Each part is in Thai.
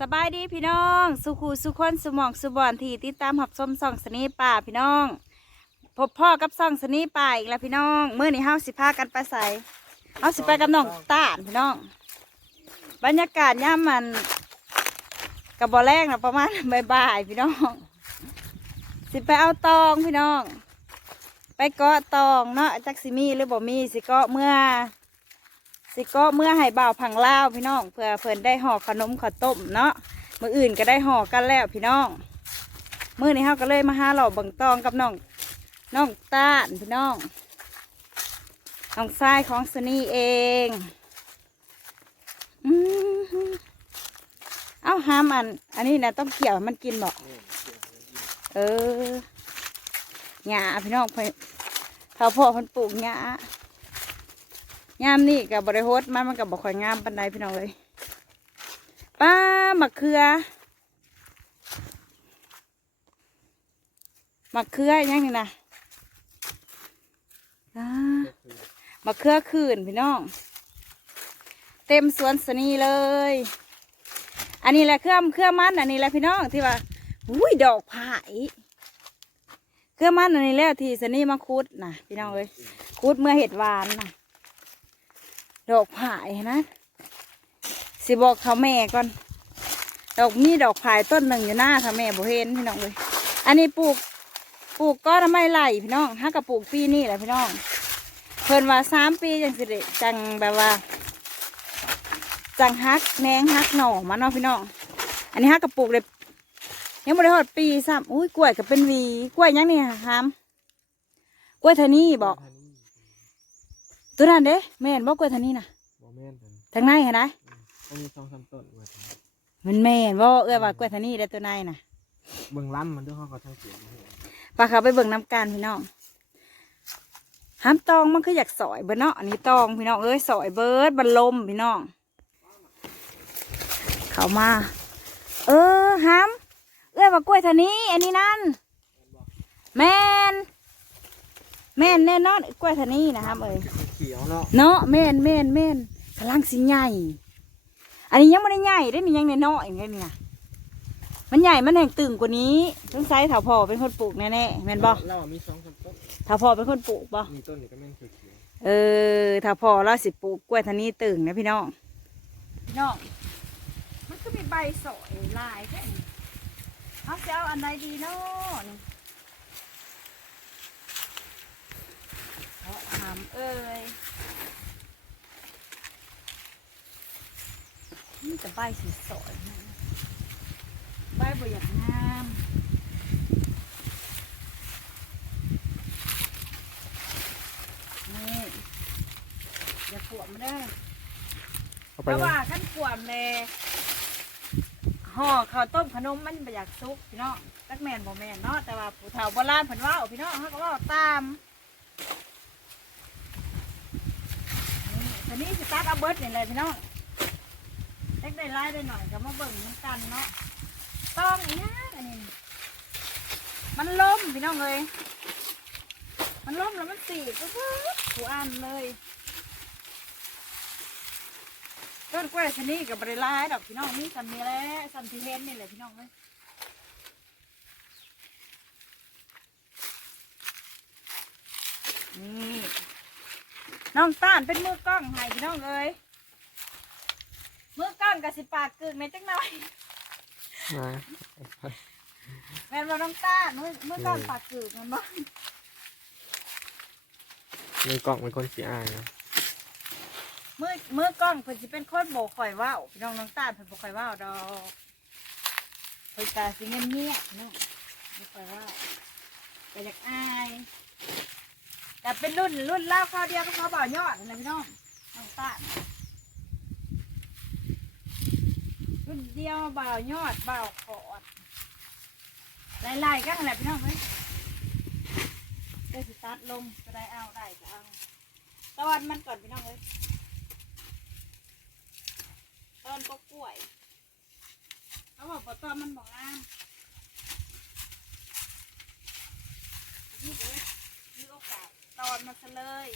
สบายดีพี่น้อง สุขูสุคนสุมองสุบอนที่ติดตามหับชมส่องสนีป่าพี่น้องพบพ่อกับส่องสนีป่าอีกแล้วพี่น้องเมื่อนี้เฮาสิพากันไปใส่เฮาสิไปกับน้องตาลพี่น้อง บรรยากาศย่ามมันกับบอแรกนะประมาณบ่ายๆพี่น้อง สิไปเอาตองพี่น้อง ไปเกาะตองเนาะจักสิมีหรือบ่มีสิเกาะเมื่อ สิก็เมื่อให้บ่าวพังลาวพี่น้องเพื่อเพิ่นได้ห่อขนมข้าวต้มเนาะมืออื่นก็ได้ห่อกันแล้วพี่น้องมื้อนี้เฮาก็เลยมาหาเหล่าบังตองกับน้องน้องต้านพี่น้องน้องทรายของสนีเองเอ้าหามอัน อันนี้นะต้องเกี่ยวมันกินบอกเออหญ้าพี่น้องเพิ่นเขาพ่อพิ่นปลูกหญ้า งามนี่กับบริโภคมันมันกับบ่ค่อยงามปันใดพี่น้องเลยป้ามะเขือมะเขือยังนี่นะอ่ามะเขือคืนพี่น้อง เต็มสวนสนีเลย อันนี้แหละเครื่องเครื่องมันอันนี้แหละพี่น้องที่ว่าอุ้ยดอกไผ่เครื่องมันอันนี้แล้วที่สนีมาคุดนะพี่น้องเลยคุดเมื่อเห็ดหวานนะ ดอกผายนะสิบอกเขาแม่ก่อน ดอกมีดอกผายต้นหนึ่งอยู่หน้าเขาแม่บ่เห็นพี่น้องเลย อันนี้ปลูกปลูกก็ทำไมไหลพี่น้องฮักกับปลูกปีนี่แหละพี่น้อง เพิ่นว่าสามปีจังสิจังแบบว่า จังฮักแหนงฮักหน่อมาเนาะพี่น้อง อันนี้ฮักกับปลูกเลยยังไม่ได้หอดปีซ้ำอุ้ยกล้วยก็เป็นวีกล้วยยังนี่ฮะฮามกล้วยเทนี่บอก ตัวนั้นเด้แม่นบอกกล้วยเทานี่นะบ่แม่นกันทางในเห็นไหมอันนี้สองสามต้นว่าซั่นมันแม่นบ่เอื้อว่ากล้วยทานี่ได้ตัวในน่ะเบิ่งล้ำมันด้วยเขาก็ทั้งเสียงปลาเขาไปเบิ่งน้ำกันพี่น้องห้ามตองมันคืออยากสอยเบิดเนาะอันนี้ตองพี่น้องเอ้ยสอยเบิดบันลมพี่น้อง เขามา เออห้ามเอื้อว่ากล้วยทานี่อันนี้นั่นแม่นแม่นแน่นอนกล้วยทานี่นะครับเอ้ย เขียวเนาะเนาะแม่นแม่นแม่นกำลังสิใหญ่ อันนี้ยังไม่ได้ใหญ่ได้นี่ยังน้อยๆอย่างเงี้ยนี่นะมันใหญ่มันแห่งตึงกว่านี้ต้องใช้ถาพ่อเป็นคนปลูกแน่ๆแม่นบ่เรามีสองสามต้นถาพ่อเป็นคนปลูกบ่มีต้นนี้ก็แม่นเขียวเออถาพ่อเราสิปลูกกล้วยทานี้ตึงนะพี่น้องพี่น้องมันก็มีใบสอยลายแค่นี้เอาจะเอาอันใดดีเนาะนี่เอาหามเอ้ยนี่จะใบสีสวยนะใบบ่อยากงามนี่อย่าขวมได้ๆเอาเพไปราะเลยว่าขั้นขวมเลยห่อข้าวต้มขนมมันบ่อยากซุกพี่น้องตักแมนบ่แมนเนาะแต่ว่าผู้เฒ่าโบราณเพิ่นเว่าพี่น้องเขาก็เว่าตาม อันนี้สตาร์ทเอาเบิร์ดนี่เลยพี่น้องเล็กได้ไล่ได้หน่อยก็มาเบิ่งน้ำกันเนาะต้องอีกนะอันนี้ มันล้มพี่น้องเลย มันล้มแล้วมันตีก็ปุ๊บกูอ่านเลย ต้นกล้วยชะนีกับบริลายดอกพี่น้องนี่สันนี้แหละสันที่เห็นนี่แหละพี่น้องเลยนี่ น้องต้านเป็นมือกล้องให้พี่น้องเลยมือกล้องกับสิปากกึ่งในจังหน่อยมาแม่นบ่น้องต้านมือมือกล้องปากกึ่งแมันบ่ในกล่องเป็นคนขี้อายนะมือมือกล้องเพิ่นสิเป็นคนโบข่อยเว้าพี่น้องน้องต้านเพิ่นบ่ข่อยเว้าดอกเพิ่นตาสิเงียบเงียบๆเนาะบ่ข่อยเว้าแต่อยากอาย แต่เป็นรุ่นรุ่นเล่าข้าวเดียวก็เขาบ่ายอดนะพี่น้องน้องต้านรุ่นเดียวบ่ายอดบ่าขอดไล่ๆกันแหละพี่น้องเอ้ยได้สตาร์ทลงก็ได้เอาได้ก็เอาตอนมันก่อนพี่น้องเลยตอนก็กล้วยเขาบอกว่าตอนมันบอกงา อ่อนมาซะเลย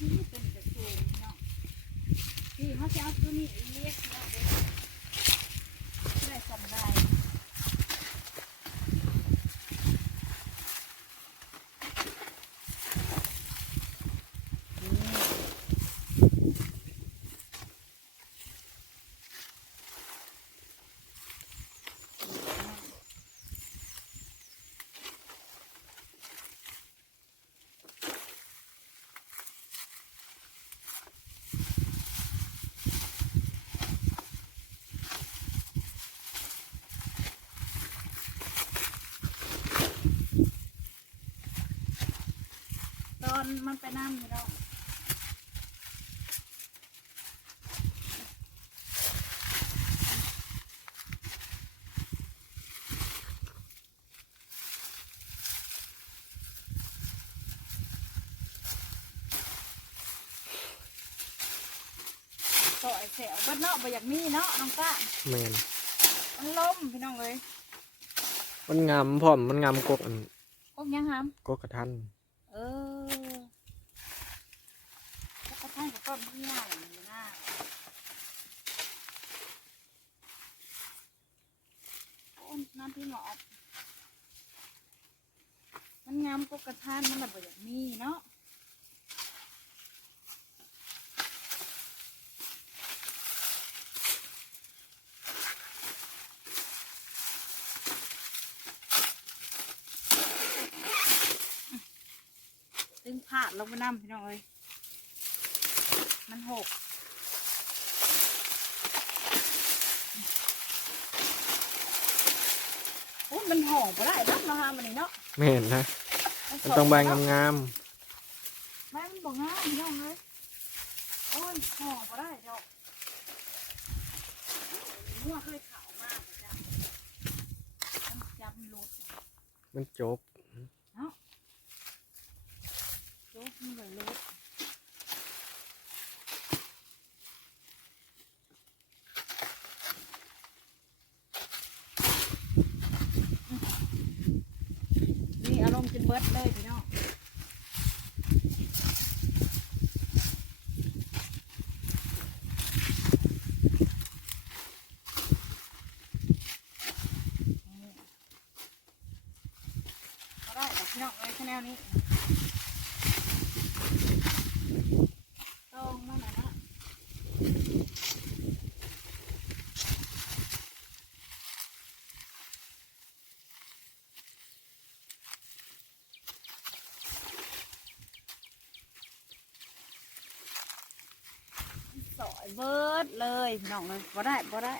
นี่เป็นกระชูงเนาะนี่เขาจะเอาตัวนี้เล็กเนาะ มันไปน้ำพี่น้องสอยแถวบ้านเนาะบ่อยากมีเนาะน้องป้าแมนมันล้มพี่น้องเลยมันงามพร้อมมันงามกกอันพวกยังหาม กกกระทัน เออแล้ว ก็ท่านกับต้นที่ใหญ่อยู่หน้าโอ้น้ำพี่หมอกมันงามกกกระทานมันระเบิดมีเนาะตึงผาดลงไปน้ำพี่น้องเอ้ย มันหกโอ้ยมันห่อบ่ได้เนาะมาหามันนี่เนาะแม่นนะ มันต้องใบงามใบมันบ่งามพี่น้องเลยโอ้ยห่อบ่ได้ดอกมั่วเคยขาวมากจ้ะมันจับมันหลุดอะๆมันจบโจ๊กมันเลยหลุดนี่อาร มจนเบิดเลยพี่น้อง เขาได้แต่พี่น้องเลยแนวนี้ตรงมาหน่อยนะสอย เบิร์ดเลยน้องเลยบ่ได้บ่ได้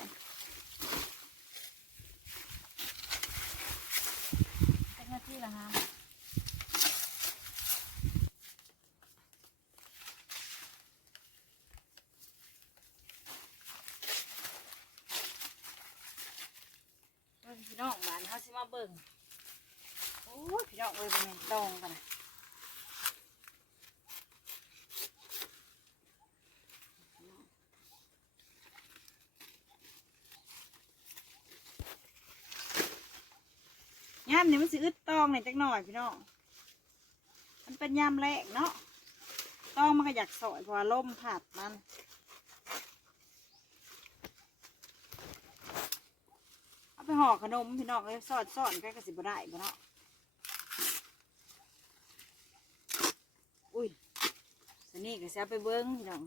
เป็นหน้าที่ละฮะพี่น้องบ้านเขาสิมาเบิ่งโอ้พี่น้องเอ้ยเป็นไงดองกันนะ ยามนี่มันสิอึดตองหน่อยจักหน่อยพี่น้อง มันเป็นยามแรกเนาะตองมันก็อยากสอยพราะว่าลมผัดมันเอาไปห่อขนมพี่น้องเลยสอดสอนกันก็สิบ่ได้บ่เนาะอุ้ยสนี่ก็สิเอาไปเบิ้งพี่น้อง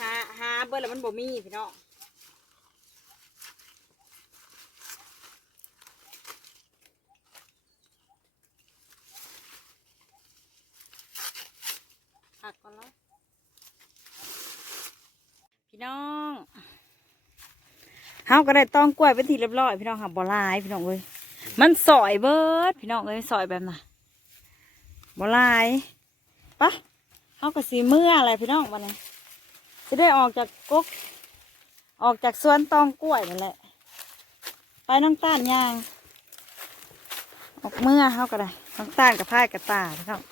หาหาเบิ้งแล้วมันบ่มีพี่น้องหักก่อนแล้ว พี่น้องเฮาก็ได้ต้องกล้วยเป็นทีเรียบร้อยพี่น้องค่ะบ่หลายพี่น้องเอ้ยมันสอยเบิดพี่น้องเอ้ยสอยแบบน่ะบ่หลายปะเฮาก็สีเมื่ออะไรพี่น้องวันนี้จะได้ออกจากกกออกจากสวนตองกล้วยนั่นแหละ ไปน้องต้านยาง ออกเมื่อเฮาก็ได้น้องต้านกับพายกับตาพี่น้อง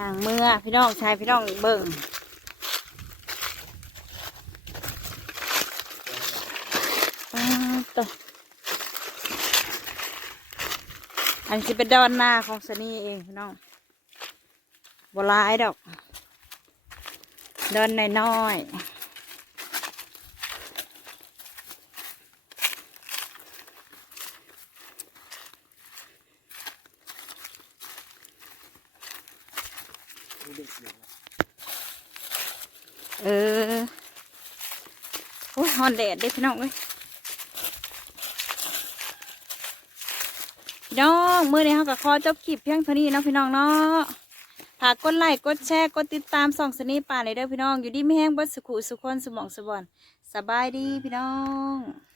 ย่างเมื่อพี่น้องชายพี่น้องเบิ่งอ้าวตัวอันนี้เป็นดอนหน้าของสนีเองพี่น้องบลายดอก ดอนน้อยๆ เออโอ้ยฮอนแดดเด้พี่น้องเอ้ยพี่น้องมื่อนี้เขากับคอจบคลิปเพียงเท่านี้เนาะพี่น้องเนาะฝากกดไลค์กดแชร์กดติดตามส่องสนีป่าเลยเด้อพี่น้อง อยู่ดีไม่แห้งบดสุขุสุขคนสมองสบอนสบายดีพี่น้อง